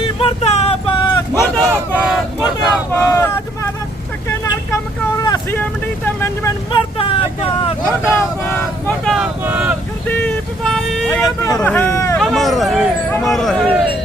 party ਮਰਦਾਬਾਦ ਮਰਦਾਬਾਦ ਮਰਦਾਬਾਦ ਮਰਦਾਬਾਦ ਤੱਕੇ ਨਾਲ ਕੰਮ ਕਰਾਉਣ ਦਾ ਸੀਐਮਡੀ ਤੇ ਮੈਨੇਜਮੈਂਟ ਮਰਦਾਬਾਦ ਮਰਦਾਬਾਦ ਮਰਦਾਬਾਦ ਗੁਰਦੀਪ ਭਾਈ ਅਮਰ ਰਹੇ ਅਮਰ ਰਹੇ ਅਮਰ ਰਹੇ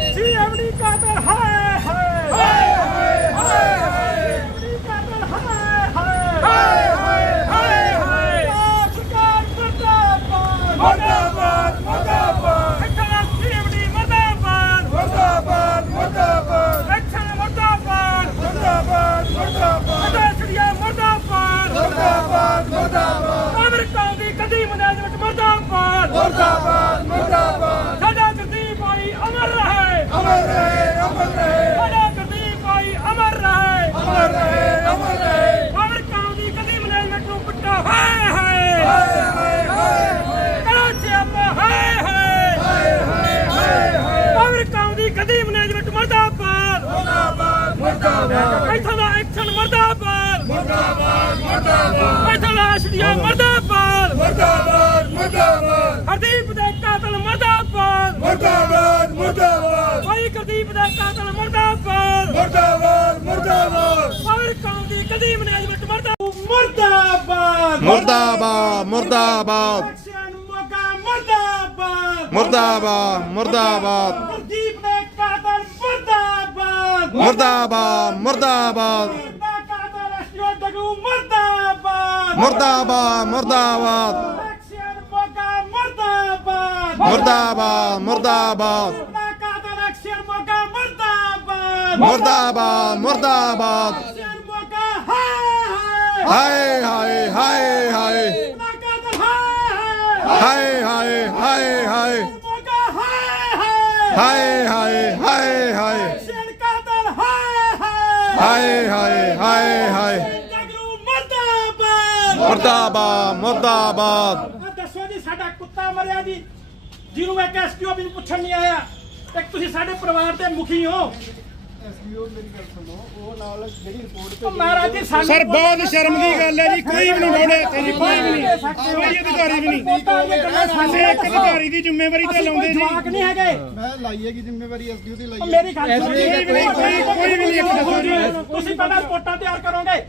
मुर्दाब मु पाल मुबाद ਮਰਦਾਬਾਦ ਮਰਦਾਬਾਦ ਮਰਦਾਬਾਦ ਮਰਦਾਬਾਦ ਮਰਦਾਬਾਦ ਮਰਦਾਬਾਦ ਮਰਦਾਬਾਦ ਮਰਦਾਬਾਦ ਹਾਏ ਹਾਏ ਹਾਏ ਹਾਏ ਹਾਏ ਹਾਏ ਹਾਏ ਹਾਏ ਹਾਏ ਹਾਏ ਹਾਏ ਹਾਏ ਮਰਦਾਬਾ ਮਰਦਾਬਾ ਮਰਦਾਬਾਦ ਦੱਸੋ ਜੀ ਸਾਡਾ ਕੁੱਤਾ ਮਰਿਆ ਜੀ ਜਿਹਨੂੰ ਇੱਕ ਐਸਪੀਓ ਵੀ ਪੁੱਛਣ ਨਹੀਂ ਆਇਆ ਇੱਕ ਤੁਸੀਂ ਸਾਡੇ ਪਰਿਵਾਰ ਦੇ ਮੁਖੀ ਹੋ ਸਰ ਬਹੁਤ ਸ਼ਰਮ ਦੀ ਗੱਲ ਹੈ ਜੀ ਕੋਈ ਵੀ ਨਹੀਂ ਲੋੜੇ ਤੇ ਜੀ ਕੋਈ ਨਹੀਂ ਕੋਈ ਅਧਿਕਾਰੀ ਵੀ ਨਹੀਂ ਸਾਡੇ ਇੱਕ ਅਧਿਕਾਰੀ ਦੀ ਜ਼ਿੰਮੇਵਾਰੀ ਤੇ ਲਾਉਂਦੇ ਜੀ ਜਵਾਕ ਨਹੀਂ ਹੈਗੇ ਮੈਂ ਲਾਈਏ ਜ਼ਿੰਮੇਵਾਰੀ ਐਸਡੀ ਉਹਦੀ ਲਾਈਏ ਮੇਰੀ ਗੱਲ ਸੁਣੀ ਕੋਈ ਵੀ ਨਹੀਂ ਤੁਸੀਂ ਪਹਿਲਾਂ ਰਿਪੋਰਟਾਂ ਤਿਆਰ ਕਰੋਗੇ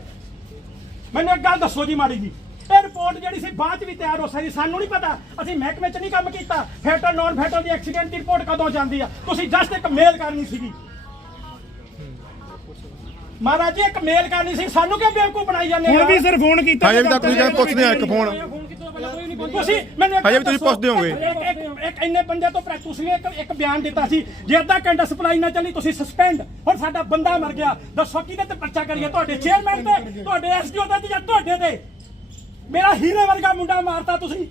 ਮੈਨੂੰ ਇੱਕ ਗੱਲ ਦੱਸੋ ਜੀ ਮਾੜੀ ਜੀ ਇਹ ਰਿਪੋਰਟ ਜਿਹੜੀ ਸੀ ਬਾਅਦ ਵੀ ਤਿਆਰ ਹੋ ਸਕਦੀ ਸਾਨੂੰ ਨਹੀਂ ਪਤਾ ਅਸੀਂ ਮਹਿਕਮੇ ਚ ਨਹੀਂ ਕੰਮ ਕੀਤਾ ਫੈਟਲ ਨਾਨ ਫੈਟਲ ਦੀ ਐਕਸੀਡੈਂਟ ਦੀ ਰਿਪੋਰਟ ਕਦੋਂ ਜਾਂਦੀ ਆ ਤੁਸੀਂ ਜਸਟ ਇੱਕ ਮੇਲ ਕਰਨੀ ਸੀਗੀ ਮਹਾਰਾਜ ਜੀ ਇੱਕ ਮੇਲ ਕਰਨੀ ਸੀ ਸਾਨੂੰ ਕਿਉਂ ਬੇਵਕੂ ਬਣਾਈ ਜਾਂਦੇ ਹੋ ਹੁਣ ਵੀ ਸਿਰ ਫੋਨ ਕੀਤਾ ਹਜੇ ਵੀ ਤਾਂ ਕੋਈ ਜਾਂ ਪੁੱਛ ਨਹੀਂ ਆਇਆ ਇੱਕ ਫੋਨ ਤੁਸੀਂ ਮੈਨੂੰ ਹਜੇ ਵੀ ਤੁਸੀਂ ਪੁੱਛਦੇ ਹੋਗੇ ਇੱਕ ਇੰਨੇ ਬੰਦੇ ਤੋਂ ਪ੍ਰੈਕਟਿਸ ਲਈ ਇੱਕ ਇੱਕ ਬਿਆਨ ਦਿੱਤਾ ਸੀ ਜੇ ਅੱਧਾ ਕੈਂਡਾ ਸਪਲਾਈ ਨਾ ਚੱਲੀ ਤੁਸੀਂ ਸਸਪੈਂਡ ਹੁਣ ਸਾਡਾ ਬੰਦਾ ਮਰ ਗਿਆ ਦੱਸੋ ਕਿਹਦੇ ਤੇ ਪਰਚਾ ਕਰੀਏ ਤੁਹਾਡੇ ਚੇਅਰਮੈਨ ਤੇ ਤੁਹਾਡੇ ਐਸਡੀਓ ਤੇ ਜਾਂ ਤੁਹਾਡੇ ਤੇ ਮੇਰਾ ਹੀਰੇ ਵਰਗਾ ਮੁੰਡਾ ਮਾਰਤਾ ਤੁਸੀਂ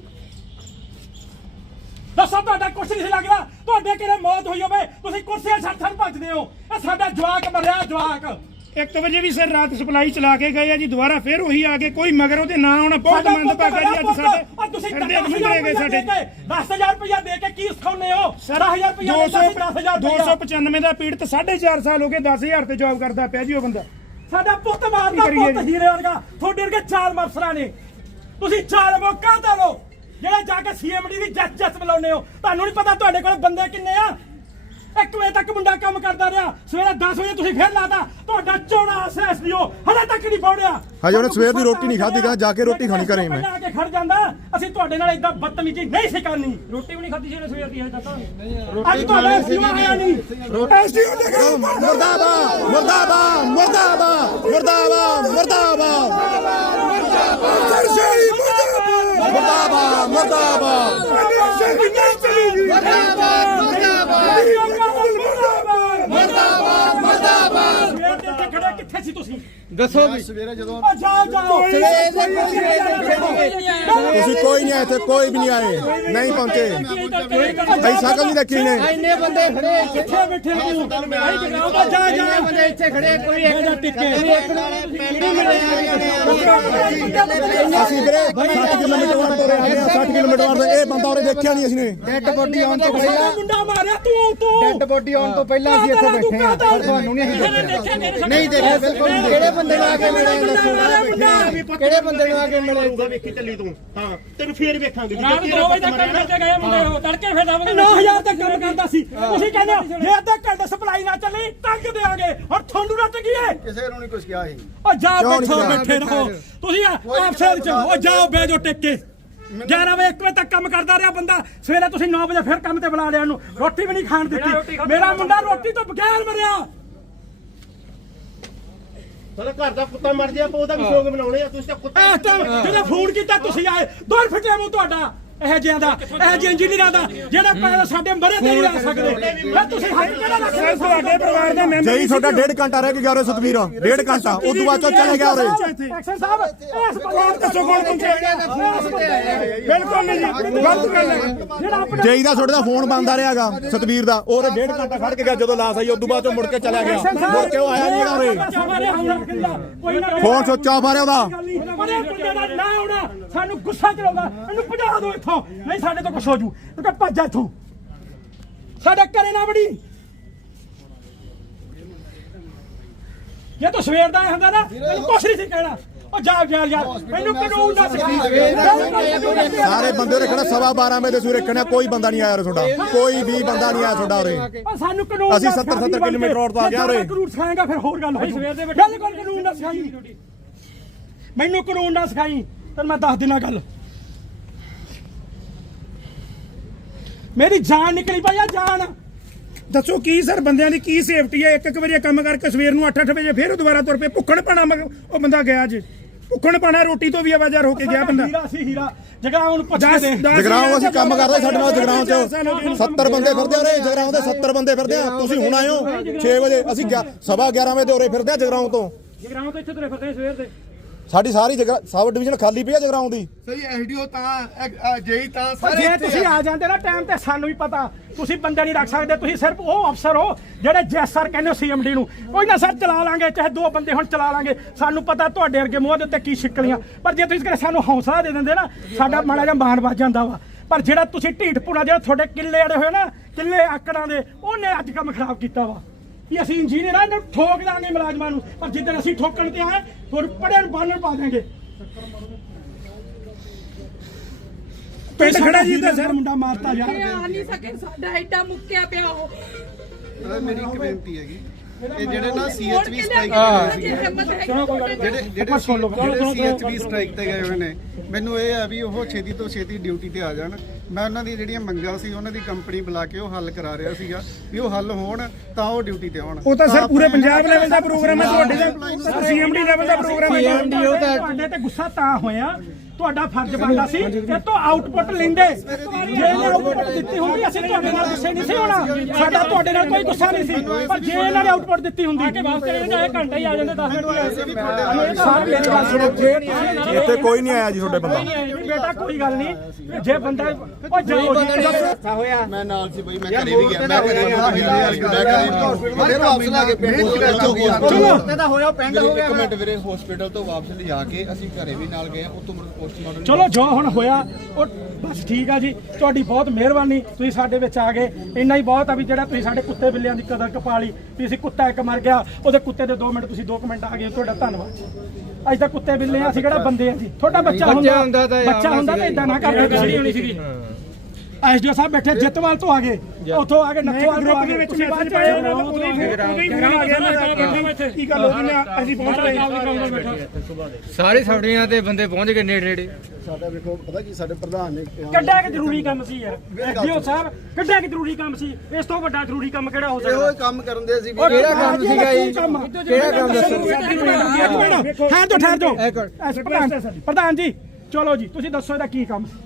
ਦੱਸੋ ਤੁਹਾਡਾ ਕੁਛ ਨਹੀਂ ਲੱਗਦਾ ਤੁਹਾਡੇ ਕਿਹੜੇ ਮੌਤ ਹੋਈ ਹੋਵੇ ਤੁਸੀਂ ਕੁਰਸੀਆਂ ਛੱਡ ਛੱਡ ਭੱਜਦੇ ਹੋ ਇਹ ਸਾਡਾ ਜਵਾਕ ਮਰਿਆ ਜਵਾਕ ਇੱਕ ਵਜੇ ਵੀ ਸਰ ਰਾਤ ਸਪਲਾਈ ਚਲਾ ਕੇ ਗਏ ਆ ਜੀ ਦੁਬਾਰਾ ਫੇਰ ਉਹੀ ਆ ਕੇ ਕੋਈ ਮਗਰ ਉਹਦੇ ਨਾਂ ਆਉਣਾ ਬਹੁਤ ਮੰਦ ਪਾਗਾ ਜੀ ਅੱਜ ਸਾਡੇ ਤੁਸੀਂ ਕਿੰਨੇ ਰੁਪਏ ਦੇ ਗਏ ਸਾਡੇ 10000 ਰੁਪਏ ਦੇ ਕੇ ਕੀ ਸਿਖਾਉਨੇ ਹੋ 10000 ਰੁਪਏ 295 ਦਾ ਪੀੜਤ 4.5 ਸਾਲ ਹੋ ਗਏ 10000 ਤੇ ਜੌਬ ਕਰਦਾ ਪਿਆ ਜੀ ਉਹ ਬੰਦਾ ਸਾਡਾ ਪੁੱਤ ਮਾਰ ਦਾ ਪੁੱਤ ਹੀਰੇ ਵਰਗਾ ਥੋੜੇ ਵਰਗੇ ਚਾਲ ਮਫਸਰਾਂ ਨੇ ਤੁਸੀਂ ਚਾਲ ਮੋ ਕਾਹਦਾ ਲੋ ਜਿਹੜੇ ਜਾ ਕੇ ਸੀਐਮਡੀ ਦੀ ਜੱਜ ਜੱਜ ਬੁਲਾਉਨੇ ਹੋ ਤੁਹਾਨੂੰ ਨਹੀਂ ਪਤਾ ਤੁਹਾਡੇ ਕੋਲ ਬੰਦੇ ਕਿੰਨੇ ਆ ਇੱਕ ਵਜੇ ਤੱਕ ਮੁੰਡਾ ਕੰਮ ਕਰਦਾ ਰਿਹਾ ਸਵੇਰੇ 10 ਵਜੇ ਤੁਸੀਂ ਫੇਰ ਲਾਤਾ ਤੁਹਾਡਾ ਚੋਣਾ ਅਸੈਸ ਦਿਓ ਹਲੇ ਤੱਕ ਨਹੀਂ ਪੌੜਿਆ ਹਜੇ ਉਹਨੇ ਸਵੇਰ ਦੀ ਰੋਟੀ ਨਹੀਂ ਖਾਧੀ ਗਾ ਜਾ ਕੇ ਰੋਟੀ ਖਾਣੀ ਕਰੇ ਮੈਂ ਲਾ ਕੇ ਖੜ ਜਾਂਦਾ ਅਸੀਂ ਤੁਹਾਡੇ ਨਾਲ ਇਦਾਂ ਬਦਤਮੀਜੀ ਨਹੀਂ ਸਿਕਾਨੀ ਰੋਟੀ ਵੀ ਨਹੀਂ ਖਾਧੀ ਸੀ ਉਹਨੇ ਸਵੇਰ ਦੀ ਹਜੇ ਤੱਕ ਨਹੀਂ ਰੋਟੀ ਖਾਣੀ ਨਹੀਂ ਮਰਦਾਬਾ ਮਰਦਾਬਾ ਮਰਦਾਬਾ ਮਰਦਾਬਾ ਮਰਦਾਬਾ ਮਰਦਾਬਾ ਮਰਦਾਬਾ ਮਰਦਾਬਾ ਮਰਦਾਬਾ ਮਰਦਾਬਾ ਮਰਦਾਬਾ ਦੱਸੋ ਵੀ ਸਵੇਰੇ ਜਦੋਂ ਤੁਸੀਂ ਕੋਈ ਨਹੀਂ ਇੱਥੇ ਕੋਈ ਵੀ ਨਹੀਂ ਆਏ ਨਹੀਂ ਪਹੁੰਚੇ ਭਾਈ ਸਾਕਲ ਨਹੀਂ ਰੱਖੀ ਨੇ ਇੰਨੇ ਬੰਦੇ ਖੜੇ ਕਿੱਥੇ ਬੈਠੇ ਨੇ ਅਸੀਂ ਵੀਰੇ 60 ਕਿਲੋਮੀਟਰ ਵਾਰ ਤੋਂ ਰਹੇ ਹਾਂ 60 ਕਿਲੋਮੀਟਰ ਵਾਰ ਤੋਂ ਇਹ ਬੰਦਾ ਉਹਰੇ ਦੇਖਿਆ ਨਹੀਂ ਅਸੀਂ ਨੇ ਡੈਡ ਬੋਡੀ ਆਉਣ ਤੋਂ ਪਹਿਲਾਂ ਮੁੰਡਾ ਮਾਰਿਆ ਤੂੰ ਤੂੰ ਡੈਡ ਬੋਡੀ ਆਉਣ ਤੋਂ ਪਹਿਲਾਂ ਅਸੀਂ ਇੱਥੇ ਬੈਠੇ ਹਾਂ ਤੁਹਾਨੂੰ ਨਹੀਂ ਅਸੀਂ ਦੇਖਿਆ ਨਹੀਂ ਦੇਖਿਆ ਬਿਲਕੁਲ ਨਹੀਂ ਕਿਹੜੇ ਬੰਦੇ ਨੂੰ ਆ ਕੇ ਮਿਲਿਆ ਕਿਹੜੇ ਬੰਦੇ ਨੂੰ ਆ ਕੇ ਮਿਲਿਆ ਤੂੰ ਵੇਖੀ ਚੱਲੀ ਤੂੰ ਹਾਂ ਤੈਨੂੰ ਫੇਰ ਵੇਖਾਂਗੇ ਜਿੱਦਾਂ ਤੇ ਕੰਮ ਕਰਦਾ ਸੀ ਤੁਸੀਂ ਕਹਿੰਦੇ ਫੇਰ ਤੇ ਘੰਟੇ ਸਪਲਾਈ ਨਾ ਚੱਲੀ ਤੰਗ ਦੇਾਂਗੇ ਔਰ ਥੋਂਡੂ ਰੱਟ ਗਿਆ ਕਿਸੇ ਨੂੰ ਨਹੀਂ ਕੁਝ ਕਿਹਾ ਸੀ ਉਹ ਜਾ ਬੈਠੋ ਬੈਠੇ ਰਹੋ ਤੁਸੀਂ ਆਫਸਰ ਚ ਉਹ ਜਾਓ ਬੈ ਜੋ ਟਿੱਕੇ 11 ਵਜੇ 1 ਵਜੇ ਤੱਕ ਕੰਮ ਕਰਦਾ ਰਿਹਾ ਬੰਦਾ ਸਵੇਰੇ ਤੁਸੀਂ 9 ਵਜੇ ਫਿਰ ਕੰਮ ਤੇ ਬੁਲਾ ਲਿਆ ਉਹਨੂੰ ਰੋਟੀ ਵੀ ਨਹੀਂ ਖਾਣ ਦਿੱਤੀ ਮੇਰਾ ਮੁੰਡਾ ਰੋਟੀ ਤੋਂ ਬਗੈਰ ਮਰਿਆ ਸਾਲਾ ਘਰ ਦਾ ਕੁੱਤਾ ਮਰ ਜਿਆ ਆਪਾਂ ਉਹਦਾ ਵੀ ਸ਼ੋਗ ਬਣਾਉਣੇ ਆ ਤੁਸੀਂ ਤਾਂ ਕੁੱਤਾ ਜਿਹੜਾ ਫੂਡ ਕੀਤਾ ਤੁਸੀਂ ਆਏ ਦੌਰ ਫਟਿਆ ਮੂੰ ਤੁਹਾਡਾ ਇਹ ਜਿਹਾਂ ਦਾ ਇਹ ਜਿਹਾਂ ਇੰਜੀਨੀਅਰਾਂ ਦਾ ਜਿਹੜਾ ਪੈਸਾ ਸਾਡੇ ਮਰੇ ਤੇ ਨਹੀਂ ਆ ਸਕਦੇ ਫਿਰ ਤੁਸੀਂ ਹਰ ਕਿਹੜਾ ਲੱਗ ਰਿਹਾ ਤੁਹਾਡੇ ਪਰਿਵਾਰ ਦੇ ਮੈਂ ਜਈ ਤੁਹਾਡਾ ਡੇਢ ਘੰਟਾ ਰਹਿ ਗਿਆ ਰੋ ਸਤਵੀਰ ਡੇਢ ਘੰਟਾ ਉਸ ਤੋਂ ਬਾਅਦ ਚਲੇ ਗਿਆ ਉਰੇ ਜੇਈ ਦਾ ਤੁਹਾਡਾ ਫੋਨ ਬੰਦ ਆ ਰਿਹਾਗਾ ਸਤਵੀਰ ਦਾ ਉਹ ਤੇ ਡੇਢ ਘੰਟਾ ਖੜ ਕੇ ਗਿਆ ਜਦੋਂ ਲਾਸ ਆਈ ਉਸ ਤੋਂ ਬਾਅਦ ਚੋ ਮੁੜ ਕੇ ਚਲਿਆ ਗਿਆ ਮੁੜ ਕੇ ਉਹ ਆਇਆ ਨਹੀਂ ਕੋਈ ਨਾ ਫੋਨ ਚਾਹ ਫਾਰਿਆ ਉਹਦਾ ਦਾ ਨਾ ਆਉਣਾ ਸਾਨੂੰ ਗੁੱਸਾ ਚੜਾਉਂਦਾ ਇਹਨੂੰ ਭਜਾ ਦੋ ਇੱਥੋਂ ਨਹੀਂ ਸਾਡੇ ਤੋਂ ਕੁਛ ਹੋ ਜੂ ਤੂੰ ਕਹ ਭੱਜ ਇੱਥੋਂ ਸਾਡੇ ਘਰੇ ਨਾ ਬੜੀ ਇਹ ਤਾਂ ਸਵੇਰ ਦਾ ਹੁੰਦਾ ਨਾ ਤੈਨੂੰ ਕੁਛ ਨਹੀਂ ਸੀ ਕਹਿਣਾ ਉਹ ਜਾ ਜਾਲ ਯਾਰ ਮੈਨੂੰ ਕਾਨੂੰਨ ਦਾ ਸਖਰੀ ਸਾਰੇ ਬੰਦੇ ਰੱਖਣਾ ਸਵਾ 12 ਵਜੇ ਦੇ ਸੂਰੇ ਰੱਖਣਾ ਕੋਈ ਬੰਦਾ ਨਹੀਂ ਆਇਆ ਤੁਹਾਡਾ ਕੋਈ ਵੀ ਬੰਦਾ ਨਹੀਂ ਆਇਆ ਤੁਹਾਡਾ ਉਰੇ ਸਾਨੂੰ ਕਾਨੂੰਨ ਅਸੀਂ 70 70 ਕਿਲੋਮੀਟਰ ਔਰ ਤੋਂ ਆ ਗਿਆ ਉਰੇ ਕਰੂਰ ਸਿਖਾਏਗਾ ਫਿਰ ਹੋਰ ਗੱਲ ਹੋਈ ਸਵੇਰ ਦੇ ਵਿੱਚ ਕਾਨੂੰਨ ਦਾ ਸਿਖਾਈ ਮੈਨੂੰ ਕਾਨੂੰਨ ਦਾ ਸਿਖਾਈ ਤੇ ਮੈਂ ਦੱਸ ਦਿਨਾ ਗੱਲ ਮੇਰੀ ਜਾਨ ਨਿਕਲੀ ਭਾਈ ਆ ਜਾਨ ਦੱਸੋ ਕੀ ਸਰ ਬੰਦਿਆਂ ਦੀ ਕੀ ਸੇਫਟੀ ਹੈ ਇੱਕ ਇੱਕ ਵਾਰੀ ਕੰਮ ਕਰਕੇ ਸਵੇਰ ਨੂੰ 8:00 ਵਜੇ ਫੇਰ ਦੁਬਾਰਾ ਤੁਰ ਪਏ ਭੁੱਖਣ ਪਾਣਾ ਉਹ ਬੰਦਾ ਗਿਆ ਜੀ ਭੁੱਖਣ ਪਾਣਾ ਰੋਟੀ ਤੋਂ ਵੀ ਆਵਾਜ਼ਾ ਰੋ ਕੇ ਗਿਆ ਬੰਦਾ ਜਗਰਾਉਂ ਅਸੀਂ ਕੰਮ ਕਰ ਰਹੇ ਸਾਡੇ ਨਾਲ ਜਗਰਾਉਂ ਚ ਜਗਰਾਉਂ ਤੇ ਜਗਰਾਉਂ ਤੋਂ ਜਗਰਾਉਂ ਤੋਂ ਇੱਥੇ ਤੁਰੇ ਫਿਰਦੇ ਸਵੇਰ ਦੇ ਸਾਡੀ ਸਾਰੀ ਜਗ੍ਹਾ ਸਬ ਡਿਵੀਜ਼ਨ ਖਾਲੀ ਪਈ ਆ ਜਗ੍ਹਾਉਂ ਦੀ ਸਹੀ ਐਸਡੀਓ ਤਾਂ ਜੇਈ ਤਾਂ ਸਾਰੇ ਜੇ ਤੁਸੀਂ ਆ ਜਾਂਦੇ ਨਾ ਟਾਈਮ ਤੇ ਸਾਨੂੰ ਵੀ ਪਤਾ ਤੁਸੀਂ ਬੰਦੇ ਨਹੀਂ ਰੱਖ ਸਕਦੇ ਤੁਸੀਂ ਸਿਰਫ ਉਹ ਅਫਸਰ ਹੋ ਜਿਹੜੇ ਜੈਸਰ ਕਹਿੰਦੇ ਹੋ ਸੀਐਮਡੀ ਨੂੰ ਕੋਈ ਨਾ ਸਰ ਚਲਾ ਲਾਂਗੇ ਚਾਹੇ ਦੋ ਬੰਦੇ ਹੁਣ ਚਲਾ ਲਾਂਗੇ ਸਾਨੂੰ ਪਤਾ ਤੁਹਾਡੇ ਅਰਗੇ ਮੂੰਹ ਦੇ ਉੱਤੇ ਕੀ ਛਿੱਕਲੀਆਂ ਪਰ ਜੇ ਤੁਸੀਂ ਕਰੇ ਸਾਨੂੰ ਹੌਸਲਾ ਦੇ ਦਿੰਦੇ ਨਾ ਸਾਡਾ ਮਾੜਾ ਜਿਹਾ ਮਾਨ ਵੱਜ ਜਾਂਦਾ ਵਾ ਪਰ ਜਿਹੜਾ ਤੁਸੀਂ ਢੀਠ ਪੁਣਾ ਜਿਹੜਾ ਤੁਹਾਡੇ ਕਿੱਲੇ ਆੜੇ ਹੋਏ ਨਾ ਕਿੱਲੇ ਆਕੜਾਂ ਦੇ ਉਹਨੇ ਅੱਜ ਕੰਮ ਖਰਾਬ ਕੀਤਾ ਵਾ ਕਿ ਅਸੀਂ ਇੰਜੀਨੀਅਰ ਆਂ ਠੋਕ ਲਾਂਗੇ ਮਲਾਜਮਾਂ ਨੂੰ ਪਰ ਜਿੱਦਣ ਅਸੀਂ ਠੋਕਣ ਤੇ ਆਏ ਫਿਰ ਪੜੇ ਨੂੰ ਪਾ ਦੇਾਂਗੇ ਪਿੰਡ ਖੜਾ ਜੀ ਤੇ ਸਿਰ ਮੁੰਡਾ ਮਾਰਤਾ ਯਾਰ ਆ ਨਹੀਂ ਸਕੇ ਸਾਡਾ ਐਡਾ ਮੁੱਕਿਆ ਪਿਆ ਉਹ ਮੇਰੀ ਇੱਕ ਬੇਨਤੀ ਹੈਗੀ ਇਹ ਜਿਹੜੇ ਨਾ ਸੀਐਚਵੀ ਸਟ੍ਰਾਈਕ ਜਿਹੜੇ ਜਿਹੜੇ ਸੀਐਚਵੀ ਸਟ੍ਰਾਈਕ ਤੇ ਗਏ ਹੋਏ ਨੇ ਮੈਨੂੰ ਇਹ ਆ ਵੀ ਉਹ ਛੇਤੀ ਤੋਂ ਛੇਤੀ ਡਿਊਟੀ ਤੇ ਆ ਜਾਣ ਮੈਂ ਉਹਨਾਂ ਦੀ ਜਿਹੜੀਆਂ ਮੰਗਾਂ ਸੀ ਉਹਨਾਂ ਦੀ ਕੰਪਨੀ ਬੁਲਾ ਕੇ ਉਹ ਹੱਲ ਕਰਾ ਰਿਆ ਸੀਗਾ ਵੀ ਉਹ ਹੱਲ ਹੋਣ ਤਾਂ ਉਹ ਡਿਊਟੀ ਤੇ ਆਉਣ ਉਹ ਤਾਂ ਸਰ ਪੂਰੇ ਪੰਜਾਬ ਲੈਵਲ ਦਾ ਪ੍ਰੋਗਰਾਮ ਹੈ ਤੁਹਾਡੇ ਦਾ ਸੀਐਮਡੀ ਲੈਵਲ ਦਾ ਪ੍ਰੋਗਰਾਮ ਹੈ ਤੁਹਾਡੇ ਤੇ ਗੁੱਸਾ ਤਾਂ ਹੋਇਆ ਤੁਹਾਡਾ ਫਰਜ਼ ਬਣਦਾ ਸੀ ਤੇ ਤੋਂ ਆਊਟਪੁੱਟ ਲੈਂਦੇ ਜੇ ਇਹਨਾਂ ਨੂੰ ਆਊਟਪੁੱਟ ਦਿੱਤੀ ਹੁੰਦੀ ਅਸੀਂ ਤੁਹਾਡੇ ਨਾਲ ਗੁੱਸੇ ਨਹੀਂ ਸੀ ਹੋਣਾ ਸਾਡਾ ਤੁਹਾਡੇ ਨਾਲ ਕੋਈ ਗੁੱਸਾ ਨਹੀਂ ਸੀ ਪਰ ਜੇ ਇਹਨਾਂ ਨੇ ਆਊਟਪੁੱਟ ਦਿੱਤੀ ਹੁੰਦੀ ਇੱਥੇ ਕੋਈ ਨਹੀਂ ਆਇਆ ਜੀ ਤੁਹਾਡੇ ਬੰਦਾ ਬੇਟਾ ਕੋਈ ਗੱਲ ਨਹੀਂ ਜੇ ਬੰਦਾ ਉਹ ਜਾਓ ਜੀ ਮੈਂ ਨਾਲ ਸੀ ਬਈ ਮੈਂ ਕਰੀ ਵੀ ਗਿਆ ਮੈਂ ਕਰੀ ਵੀ ਗਿਆ ਮੈਂ ਕਰੀ ਵੀ ਗਿਆ ਮੈਂ ਕਰੀ ਵੀ ਗਿਆ ਮੈਂ ਕਰੀ ਵੀ ਗਿਆ ਮੈਂ ਕਰੀ ਵੀ ਗਿਆ ਮੈਂ ਕਰੀ ਵੀ ਗਿਆ ਮੈਂ ਕਰੀ ਵੀ ਗਿਆ ਮੈਂ ਕਰੀ ਵੀ ਗਿਆ ਮੈਂ ਕਰੀ ਵੀ ਗਿਆ ਮੈਂ ਕਰੀ ਵੀ ਗਿਆ ਮੈਂ ਕਰੀ ਵੀ ਗਿਆ ਮੈਂ ਕਰੀ ਵੀ ਗਿਆ ਮੈਂ ਕਰੀ ਵੀ ਗਿਆ ਮੈਂ ਕਰੀ ਵੀ ਗਿਆ ਮੈਂ ਕਰੀ ਵੀ ਗਿਆ ਮੈਂ ਕਰੀ ਵੀ ਗਿਆ ਚਲੋ ਜੋ ਹੁਣ ਹੋਇਆ ਉਹ ਬਸ ਠੀਕ ਆ ਜੀ ਤੁਹਾਡੀ ਬਹੁਤ ਮਿਹਰਬਾਨੀ ਤੁਸੀਂ ਸਾਡੇ ਵਿੱਚ ਆ ਗਏ ਇੰਨਾ ਹੀ ਬਹੁਤ ਆ ਵੀ ਜਿਹੜਾ ਤੁਸੀਂ ਸਾਡੇ ਕੁੱਤੇ ਬਿੱਲਿਆਂ ਦੀ ਕਦਰ ਕਪਾਲੀ ਤੁਸੀਂ ਕੁੱਤਾ ਇੱਕ ਮਰ ਗਿਆ ਉਹਦੇ ਕੁੱਤੇ ਦੇ 2 ਮਿੰਟ ਤੁਸੀਂ 2 ਮਿੰਟ ਆ ਗਏ ਤੁਹਾਡਾ ਧੰਨਵਾਦ ਅੱਜ ਤਾਂ ਕੁੱਤੇ ਬਿੱਲੇ ਆ ਅਸੀਂ ਕਿਹੜਾ ਬੰਦੇ ਆ ਜੀ ਤੁਹਾਡਾ ਬੱਚਾ ਹੁੰਦਾ ਬੱਚਾ ਹੁੰਦਾ ਤਾਂ ਇਦਾਂ ਨਾ ਕਰਦੇ ਗੱਡੀ ਹੋਣੀ ਸੀਗੀ ਐਸਡੀਓ ਸਾਹਿਬ ਬੈਠੇ ਜਿੱਤਵਾਲ ਤੋਂ ਆ ਗਏ ਉੱਥੋਂ ਆ ਕੇ ਨੱਥੋ ਆ ਗਰੁੱਪ ਦੇ ਵਿੱਚ ਮੈਸੇਜ ਪਾਇਆ ਉਹਨਾਂ ਨੂੰ ਕੀ ਗੱਲ ਹੋ ਰਹੀ ਹੈ ਅਸੀਂ ਪਹੁੰਚ ਰਹੇ ਸਾਰੇ ਸਾਡੀਆਂ ਤੇ ਬੰਦੇ ਪਹੁੰਚ ਗਏ ਨੇੜੇ ਨੇੜੇ ਸਾਡਾ ਵੇਖੋ ਪਤਾ ਕੀ ਸਾਡੇ ਪ੍ਰਧਾਨ ਨੇ ਕੱਢਿਆ ਕਿ ਜ਼ਰੂਰੀ ਕੰਮ ਸੀ ਯਾਰ ਐਸਡੀਓ ਸਾਹਿਬ ਕੱਢਿਆ ਕਿ ਜ਼ਰੂਰੀ ਕੰਮ ਸੀ ਇਸ ਤੋਂ ਵੱਡਾ ਜ਼ਰੂਰੀ ਕੰਮ ਕਿਹੜਾ ਹੋ ਸਕਦਾ ਇਹੋ ਕੰਮ ਕਰਨ ਸੀ ਵੀ ਕਿਹੜਾ ਕੰਮ ਸੀਗਾ ਜੀ ਕਿਹੜਾ ਕੰਮ ਦੱਸੋ ਹਾਂ ਤੋ ਠਹਿਰ ਜਾਓ ਪ੍ਰਧਾਨ ਜੀ ਚਲੋ ਜੀ ਤੁਸੀਂ ਦੱਸੋ ਇਹਦਾ ਕੀ ਕੰਮ ਸੀ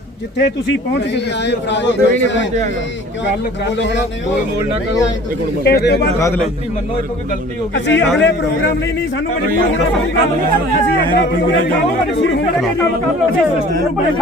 ਜਿੱਥੇ ਤੁਸੀਂ ਪਹੁੰਚ ਗਏ ਕੋਈ ਨਹੀਂ ਪਹੁੰਚਿਆ ਗੱਲ ਗੱਲ ਹੋਣਾ ਬੋਲ ਮੋਲ ਨਾ ਕਰੋ ਇੱਕ ਗੁਣ ਮੰਨ ਲਓ ਲਈ ਮੰਨੋ ਇੱਕ ਕੋਈ ਗਲਤੀ ਹੋ ਗਈ ਅਸੀਂ ਅਗਲੇ ਪ੍ਰੋਗਰਾਮ ਲਈ ਨਹੀਂ ਸਾਨੂੰ ਮਜਬੂਰ ਹੋਣਾ ਪਊਗਾ ਅਸੀਂ ਅਗਲੇ ਪ੍ਰੋਗਰਾਮ ਲਈ ਮਜਬੂਰ ਹੋਣਾ ਪਊਗਾ ਅਸੀਂ ਸਿਸਟਮ ਨੂੰ ਬੜੇ